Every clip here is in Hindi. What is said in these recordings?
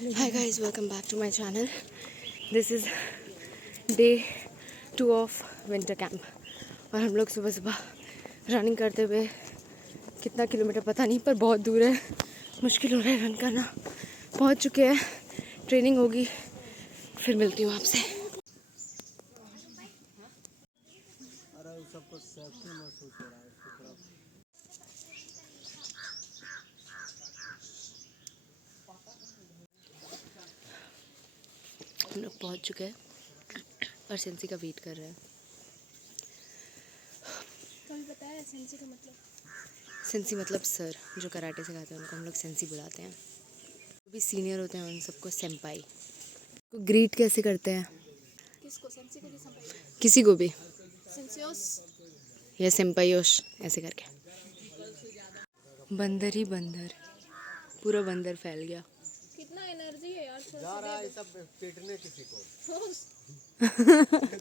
Hi guys, welcome back to my channel. This is day 2 of winter camp और हम लोग सुबह सुबह रनिंग करते हुए कितना किलोमीटर पता नहीं पर बहुत दूर है, मुश्किल हो रहा है रन करना। पहुंच चुके हैं, ट्रेनिंग होगी, फिर मिलती हूँ आपसे। हम लोग पहुंच चुके हैं और सेंसी का वेट कर रहे हैं। कभी बताया सेंसी का मतलब? सेंसी मतलब सर, जो कराटे सिखाते हैं उनको हम लोग सेंसी बुलाते हैं। जो भी सीनियर होते हैं उन सबको सेंपाई। को ग्रीट कैसे करते हैं? किसको? सेंसी को कि संपाई? किसी को भी, सेंसियोस या सेंपाइयोश ऐसे करके। बंदर ही बंदर, पूरा बंदर फैल गया। कितना एनर्जी है यार, जा रहा है सब पीटने किसी को।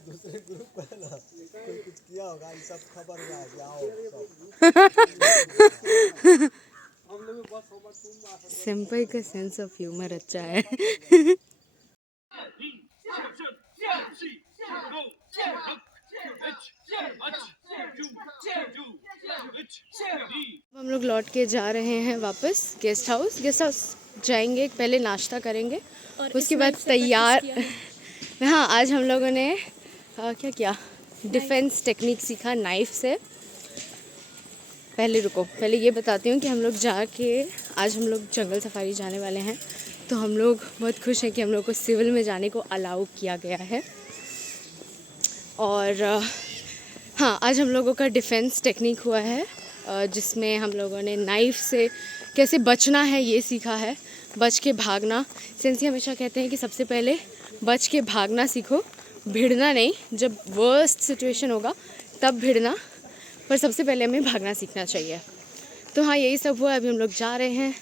दूसरे ग्रुप का ना कोई कुछ किया होगा, ये सब खबर हुआ है कि आओ सब। सेंपाई का सेंस ऑफ ह्यूमर अच्छा है। हम लोग लौट के जा रहे हैं वापस गेस्ट हाउस जाएंगे। पहले नाश्ता करेंगे और उसके बाद तैयार। हाँ, आज हम लोगों ने क्या किया, डिफेंस टेक्निक सीखा नाइफ से। पहले ये बताती हूँ कि हम लोग आज हम लोग जंगल सफारी जाने वाले हैं। तो हम लोग बहुत खुश हैं कि हम लोग को सिविल में जाने को अलाउ किया गया है। और हाँ, आज हम लोगों का डिफेंस टेक्निक हुआ है, जिसमें हम लोगों ने नाइफ से कैसे बचना है ये सीखा है। बच के भागना। सेंसी हमेशा कहते हैं कि सबसे पहले बच के भागना सीखो, भिड़ना नहीं। जब वर्स्ट सिचुएशन होगा तब भिड़ना, पर सबसे पहले हमें भागना सीखना चाहिए। तो हाँ, यही सब हुआ। अभी हम लोग जा रहे हैं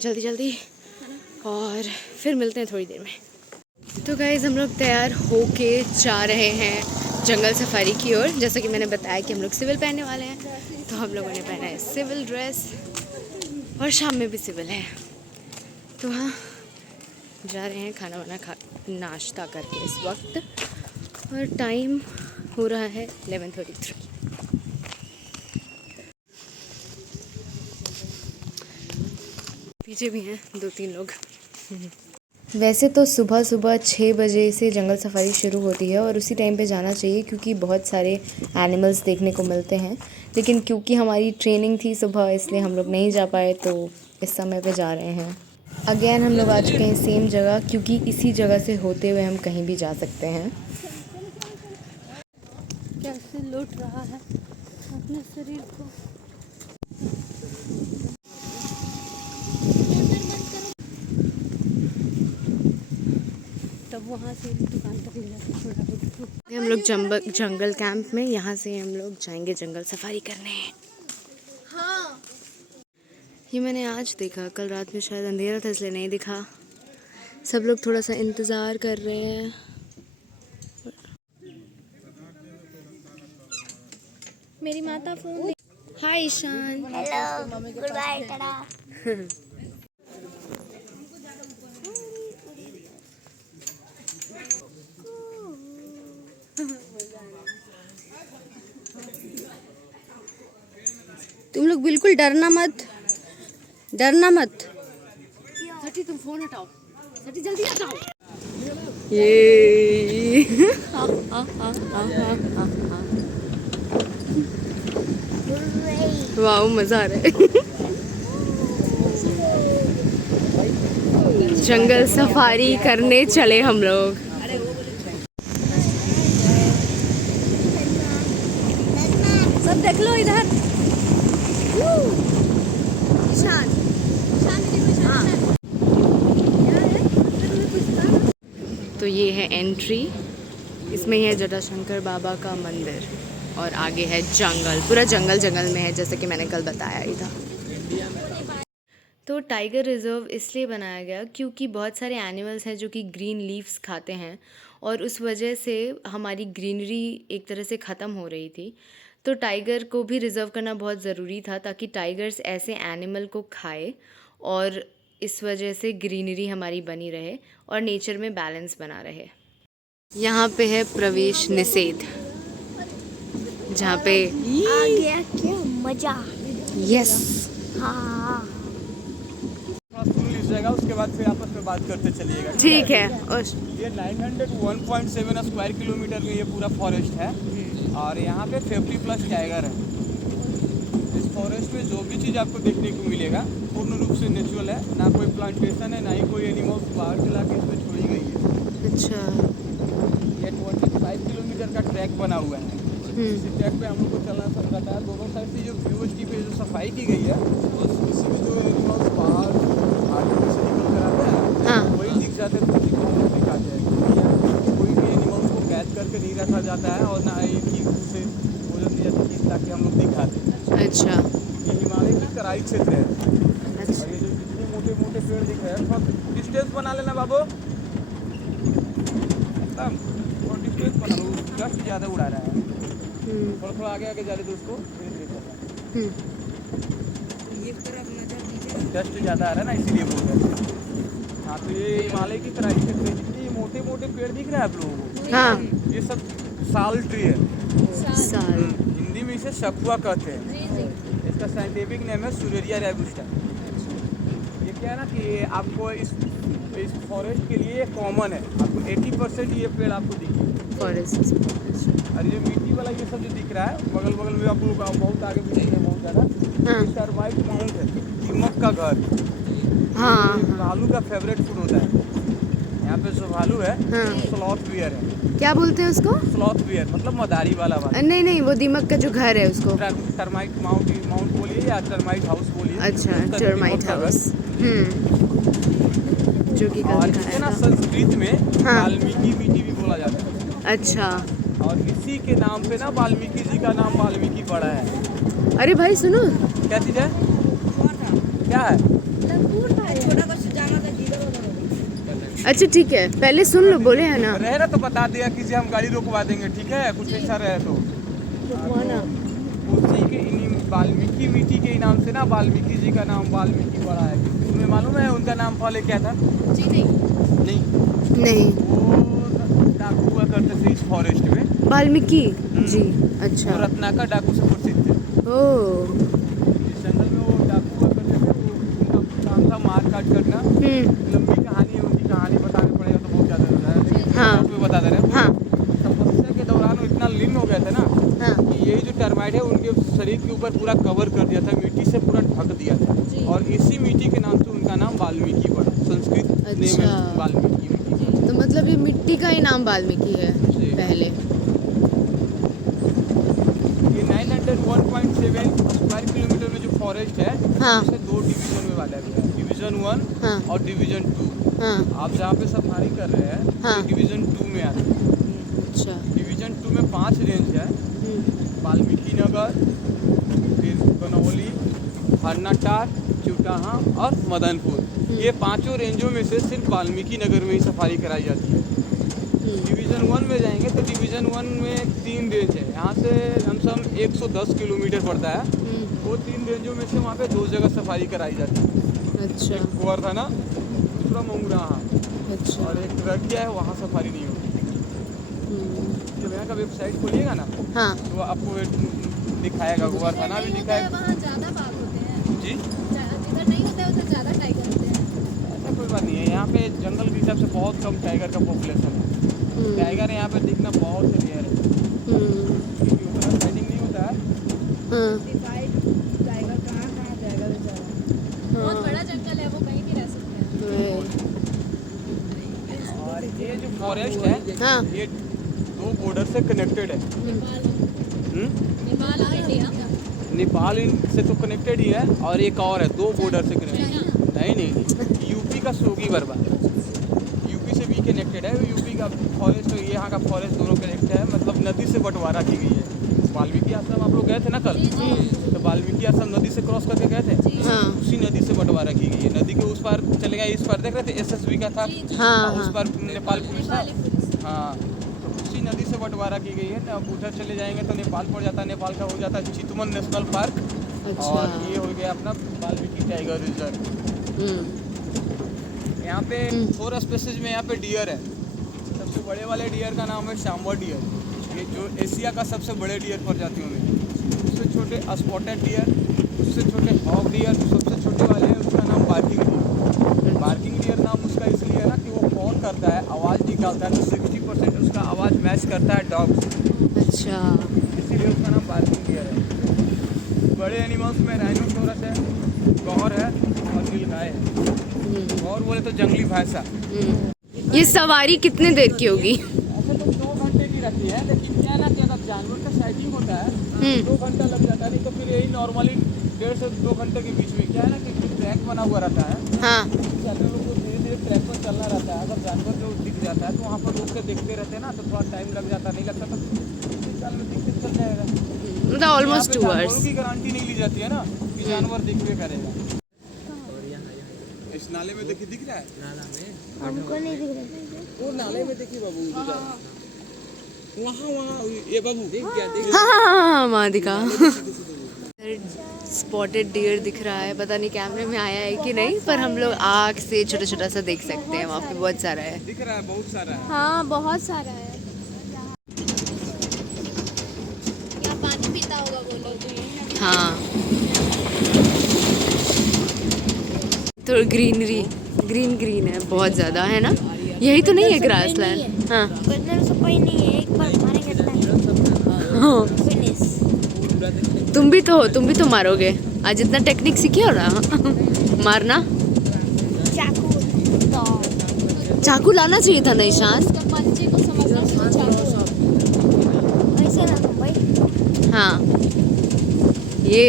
जल्दी और फिर मिलते हैं थोड़ी देर में। तो गाइज़, हम लोग तैयार होके जा रहे हैं जंगल सफारी की ओर। जैसा कि मैंने बताया कि हम लोग सिविल पहनने वाले हैं, तो हम लोगों ने पहना है सिविल ड्रेस और शाम में भी सिविल है। तो हाँ, जा रहे हैं खाना वाना नाश्ता करके इस वक्त। और टाइम हो रहा है 11:33। पीछे भी हैं 2-3 लोग। वैसे तो सुबह सुबह 6 बजे से जंगल सफारी शुरू होती है और उसी टाइम पे जाना चाहिए क्योंकि बहुत सारे एनिमल्स देखने को मिलते हैं। लेकिन क्योंकि हमारी ट्रेनिंग थी सुबह, इसलिए हम लोग नहीं जा पाए, तो इस समय पे जा रहे हैं। अगेन हम लोग आ चुके हैं सेम जगह, क्योंकि इसी जगह से होते हुए हम कहीं भी जा सकते हैं। कैसे लूट रहा है अपने शरीर को। तब वहाँ से दुकान तक ले जाते थोड़ा। हम लोग जंगल कैंप में, यहाँ से हम लोग जाएंगे जंगल सफारी करने। हाँ, ये मैंने आज देखा, कल रात में शायद अंधेरा था इसलिए नहीं दिखा। सब लोग थोड़ा सा इंतज़ार कर रहे हैं। मेरी माता phone. Hi Ishan. Hello, good bye, tata. तुम लोग बिल्कुल डरना मत। सटी, तुम फोन हटाओ। सटी, जल्दी हटाओ। ये वाह, मजा आ रहा है। जंगल सफारी करने चले हम लोग। सब देख लो इधर। ईशान, तो ये है एंट्री। इसमें ही है जटाशंकर बाबा का मंदिर और आगे है जंगल। पूरा जंगल में है, जैसे कि मैंने कल बताया ही था। तो टाइगर रिज़र्व इसलिए बनाया गया क्योंकि बहुत सारे एनिमल्स हैं जो कि ग्रीन लीव्स खाते हैं और उस वजह से हमारी ग्रीनरी एक तरह से ख़त्म हो रही थी। तो टाइगर को भी रिज़र्व करना बहुत ज़रूरी था ताकि टाइगर्स ऐसे एनिमल को खाए और इस वजह से ग्रीनरी हमारी बनी रहे और नेचर में बैलेंस बना रहे। यहाँ पे है प्रवेश निषेध, जहाँ पे आ गया क्या मजा। यस हाँ थोड़ा सुन लीजिएगा, उसके बाद फिर आपस में बात करते चलिएगा। ठीक है। और ये 901.7 स्क्वायर किलोमीटर में ये पूरा फॉरेस्ट है और यहाँ पे 50+ टाइगर है। इस फॉरेस्ट में जो भी चीज़ आपको देखने को मिलेगा पूर्ण रूप से नेचुरल है, ना कोई प्लांटेशन है, ना ही कोई एनिमल्स बाहर चला के इसमें छोड़ी गई है। अच्छा, ये 25 किलोमीटर का ट्रैक बना हुआ है। इसी ट्रैक पे हम लोग को चलना समझाता है। दोनों साइड से जो यूएसटी पे जो सफाई की गई है, तो इसमें जो एनिमल्स बाहर आगे से निकल कर आते हैं हाँ। वही दिख जाते हैं, तो दिखाते हैं। कोई भी एनिमल्स को कैद करके नहीं रखा जाता है और ना एक ही से भोजन दिया जाता है ताकि हम लोग दिखा दें। अच्छा, ये हिमालय की तराई क्षेत्र है अच्छा। और ये जो जितने मोटे मोटे पेड़ दिख रहे हैं, थोड़ा डिस्टेंस बना लेना बाबू, एकदम थोड़ा डिस्टेंस बना लो, जस्ट ज़्यादा उड़ा रहा है। थोड़ा थोड़ा आगे आगे जा रहे तो उसको धीरे धीरे चलना, जस्ट ज़्यादा आ रहा है ना, इसीलिए बोल रहे हैं। हाँ, तो ये हिमालय की तराई क्षेत्र है। जितने मोटे मोटे पेड़ दिख रहे हैं आप लोगों को, हाँ, ये सब साल ट्री है। साल। हिंदी में इसे सखुआ कहते हैं। इसका साइंटिफिक नेम है सुरेरिया रोबस्टा। ये क्या है ना कि आपको इस फॉरेस्ट के लिए कॉमन है, आपको 80% ये पेड़ आपको दिखेगा फॉरेस्ट। और ये मिट्टी वाला ये सब जो दिख रहा है बगल बगल में आप लोग बहुत आगे भी दिख रहे हैं, बहुत ज़्यादा। हाँ। ये टर्माइट माउंट है, दीमक का घर। हाँ, ये भालू का फेवरेट फूड होता है। यहाँ पे जो भालू है हाँ। स्लॉथ बियर है। क्या बोलते हैं उसको? स्लॉथ बियर मतलब मदारी वाला नहीं नहीं, वो दीमक का जो घर है उसको। टर्माइट माउंट बोलिए या टर्माइट हाउस बोलिए। अच्छा, उसका टर्माइट दीमक का घर। हाउस। जो कि और कल इसे दिखाया ना था। संस्कृत में हाँ। वाल्मीकि मिट्टी भी बोला जाता है। अच्छा, और इसी के नाम पे ना वाल्मीकि जी का नाम वाल्मीकि पड़ा है। अरे भाई सुनो। क्या चीज़ है? क्या है? अच्छा ठीक है, पहले सुन लो, बोले है ना। रहे ना तो बता दिया किसी, हम गाड़ी रोकवा देंगे, ठीक है? कुछ ऐसा रहे तो उसी के वाल्मीकि मिट्टी के नाम से ना वाल्मीकि जी का नाम वाल्मीकि पड़ा है। तुम्हें मालूम है उनका नाम पहले क्या था? जी नहीं। नहीं, वो डाकू हुआ करते थे इस फॉरेस्ट में। वाल्मीकि जी। वो अच्छा। रत्नाकर डाकू से प्रसिद्ध थे। ओह। इस जंगल में वो डाकू हुआ करते थे। वो उनका काम था मार काट करना। लंबी कहानी है, उनकी कहानी बताने पड़ेगा तो बहुत ज़्यादा हो जाएगा, लेकिन हाँ। शॉर्ट में बता दे रहे हैं। हाँ। तपस्या के दौरान वो इतना लीन हो गए थे ना हाँ। कि यही जो टर्माइट है उनके शरीर के ऊपर पूरा कवर कर दिया था, मिट्टी से पूरा ढक दिया था। और इसी मिट्टी के नाम से उनका नाम वाल्मीकि पड़ा। संस्कृत नेम है अच्छा। वाल्मीकि मिट्टी। तो मतलब ये मिट्टी का ही नाम वाल्मीकि है जी। पहले। ये 901.7 स्क्वायर किलोमीटर में जो फॉरेस्ट है, हाँ। उसे 2 डिवीजन में बांटा गया है, डिवीजन 1 हाँ। और डिवीजन 2। हाँ। आप जहाँ पे सफारी कर रहे हैं हाँ। ये डिवीजन 2 में आता है। अच्छा। डिवीजन 2 में 5 रेंज है, वाल्मीकि नगर, फिर बनौली, हरनाटार, चुटाहा और मदनपुर। ये पांचों रेंजों में से सिर्फ वाल्मीकि नगर में ही सफारी कराई जाती है। डिवीज़न 1 में जाएंगे तो डिवीज़न 1 में 3 रेंज है, यहाँ से लमसम 110 किलोमीटर पड़ता है। वो 3 रेंजों में से वहाँ पे 2 जगह सफारी कराई जाती है। अच्छा। एक गोवर्धना, दूसरा मंगुराहा, अच्छा। और एक ट्रकिया है, वहाँ सफारी नहीं होगी। जब यहाँ का वेबसाइट खोलिएगा ना हाँ। तो आपको दिखाएगा, गोवर्धना भी दिखाएगा। वहाँ ज़्यादा बाघ होते हैं, जी, जिधर नहीं होते उधर ज़्यादा टाइगर होते हैं। ऐसा कोई बात नहीं है, यहाँ पे जंगल के हिसाब से बहुत कम टाइगर का पॉपुलेशन है। टाइगर यहाँ पे दिखना बहुत रेयर है, क्योंकि उतना फाइटिंग नहीं होता है। टाइगर कहाँ जाएगा बेचारा। बहुत बड़ा जंगल है, वो कहीं भी रह सकते हैं। और ये जो फॉरेस्ट है हाँ। ये 2 बॉर्डर से कनेक्टेड है। नेपाल और इंडिया। नेपाल से तो कनेक्टेड ही है, और एक और है 2 बॉर्डर से कनेक्टेड। नहीं, यूपी का सोगी बरबा यूपी से भी कनेक्टेड है। यूपी का फॉरेस्ट, यहाँ का फॉरेस्ट दोनों कनेक्टेड है, मतलब नदी से बंटवारा की गई है। वाल्मीकि आश्रम आप लोग गए थे ना कल, तो वाल्मीकि आश्रम नदी से क्रॉस करके गए थे। हाँ। उसी नदी से बंटवारा की गई है। नदी के उस पार चले गए, इस पार देख रहे थे एसएसबी का था। हाँ, उस हाँ। पार नेपाल पुलिस था। हाँ, तो उसी नदी से बंटवारा की गई है। अब उधर चले जाएंगे तो नेपाल पड़ जाता है, नेपाल का हो जाता है चितवन नेशनल पार्क। अच्छा। और ये हो गया अपना वाल्मीकि टाइगर रिजर्व। यहाँ पे 4 स्पेसीज में यहाँ पे डियर है। सबसे बड़े वाले डियर का नाम है शाम्बर डियर, ये जो एशिया का सबसे बड़े डियर प्रजातियों में। उससे छोटे स्पॉटेड डियर, उससे छोटे हॉक डियर, सबसे छोटे वाले हैं उसका नाम बार्किंग डियर। बार्किंग डियर नाम उसका इसलिए है ना कि वो कौन करता है, आवाज़ निकालता है, तो 60% उसका आवाज़ मैच करता है डॉग से, अच्छा। इसीलिए उसका नाम बार्किंग डियर है। बड़े एनिमल्स में राइनोसोरस है, गौर है और नीलगाय है। गौर बोले तो जंगली भैंसा। ये सवारी कितने देर की होगी? ऐसे तो 2 घंटे की रहती है, लेकिन क्या ना कि अगर जानवर का साइटिंग होता है 2 घंटा लग जाता है, नहीं तो फिर यही नॉर्मली 1.5 से 2 घंटे के बीच में। क्या है ना कि ट्रैक बना हुआ रहता है, हाँ। जानवरों को धीरे धीरे ट्रैक पर चलना रहता है। अगर जानवर जो दिख जाता है तो वहाँ पर रुक के देखते रहते हैं ना, तो थोड़ा टाइम लग जाता, नहीं लगता तो 3 साल में दिखते चल जाएगा। मतलब ऑलमोस्ट 2 जानवरों आवर्स। की गारंटी नहीं ली जाती है ना कि जानवर दिखवे करेगा। इस नाले में देखिए, दिख रहा है हमको नहीं दिख रहा। वो नाले में देखिए बाबू, वहाँ ये बाबू देख क्या देख। हाँ वहाँ दिखा। स्पॉटेड डियर दिख रहा है, पता नहीं कैमरे में आया है कि नहीं, पर हम लोग आँख से छोटा छोटा सा देख सकते हैं। वहाँ पे बहुत सारा है। दिख रहा है, बहुत सारा है। हाँ बहुत सारा है। यहाँ पानी पीता होगा वो लोग। हाँ तो ग्रीनरी ग्रीन है बहुत ज़्यादा, है ना? यही तो नहीं है ग्रासलैंड? हाँ बंदर सफाई नहीं है, एक बार मारेंगे तो फिनिश। तुम भी तो मारोगे। आज इतना टेक्निक सीखे हो ना मारना। चाकू तो चाकू लाना चाहिए था ना ईशान। उसका बच्चे को समझना सोचा। ऐसे ना भाई। हाँ ये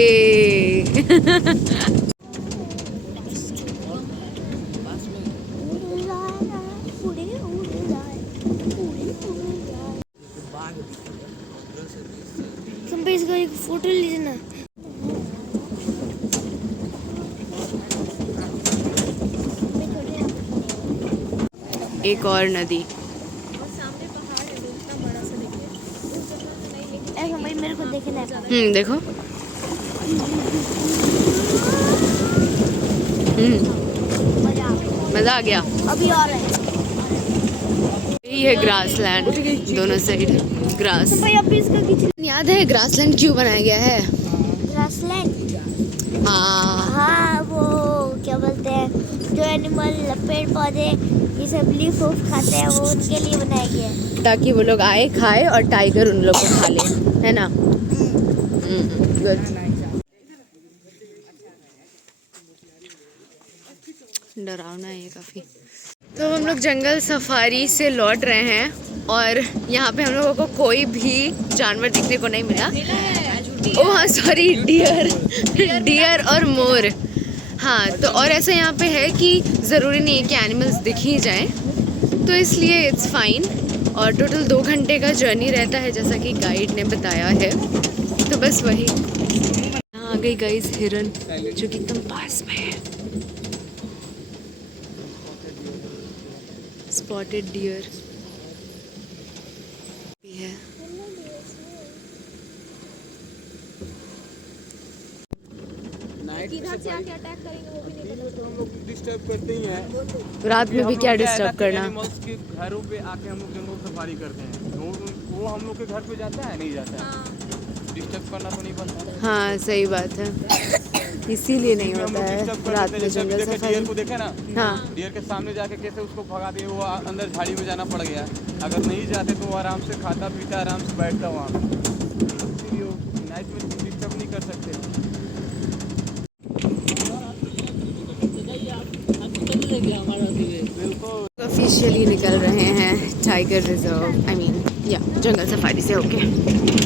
इसका एक फोटो लीजिए ना। एक और नदी। और सामने पहाड़ है, इतना बड़ा सा देखिए। ऐसा भाई मेरे को देखना है। देखो। मजा आ गया। अभी और है यही है ग्रासलैंड, दोनों साइड ग्रास। भाई। अभी इसका किचन याद है ग्रासलैंड क्यों बनाया गया है? ग्रासलैंड। हाँ हाँ वो क्या बोलते हैं, जो एनिमल पेड़ पौधे ये सब लीफ ऑफ खाते हैं, वो उनके लिए बनाया गया है। ताकि वो लोग आए खाए और टाइगर उन लोग को खा ले, है ना? गुड। डरावना है ये काफ़ी। तो हम लोग जंगल सफारी से लौट रहे हैं और यहाँ पे हम लोगों को कोई भी जानवर दिखने को नहीं मिला। ओह हाँ सॉरी, डियर और मोर। हाँ तो और ऐसा यहाँ पे है कि ज़रूरी नहीं है कि एनिमल्स दिख ही जाएं, तो इसलिए इट्स फाइन। और टोटल 2 घंटे का जर्नी रहता है जैसा कि गाइड ने बताया है, तो बस वही। यहाँ आ गई गाइस हिरन, जो कि एकदम पास में है। स्पॉटेड डियर भी है। किधर से आके अटैक करेंगे वो भी नहीं पता। तो हम लोग डिस्टर्ब करते ही हैं। रात में भी क्या डिस्टर्ब करना। एनिमल्स के घरों पे आके हम लोग जंगल सफारी करते हैं, तो वो हम लोग के घर पे जाता है, नहीं जाता है। डिस्टर्ब करना तो नहीं बनता। हाँ सही बात है, इसीलिए नहीं हम होता लोग है डिस्टर्ब कर रात देते हैं। में जैसे अभी जंगल देखे सफारी। डियर को देखे ना, हाँ डियर के सामने जाके कैसे उसको भगा दिए, वो अंदर झाड़ी में जाना पड़ गया। अगर नहीं जाते तो वो आराम से खाता पीता, आराम से बैठता वहाँ पे। इसीलिए नाइट में डिस्टर्ब नहीं कर सकते। ऑफिशियली निकल रहे हैं टाइगर रिजर्व, आई मीन या जंगल सफारी से होके।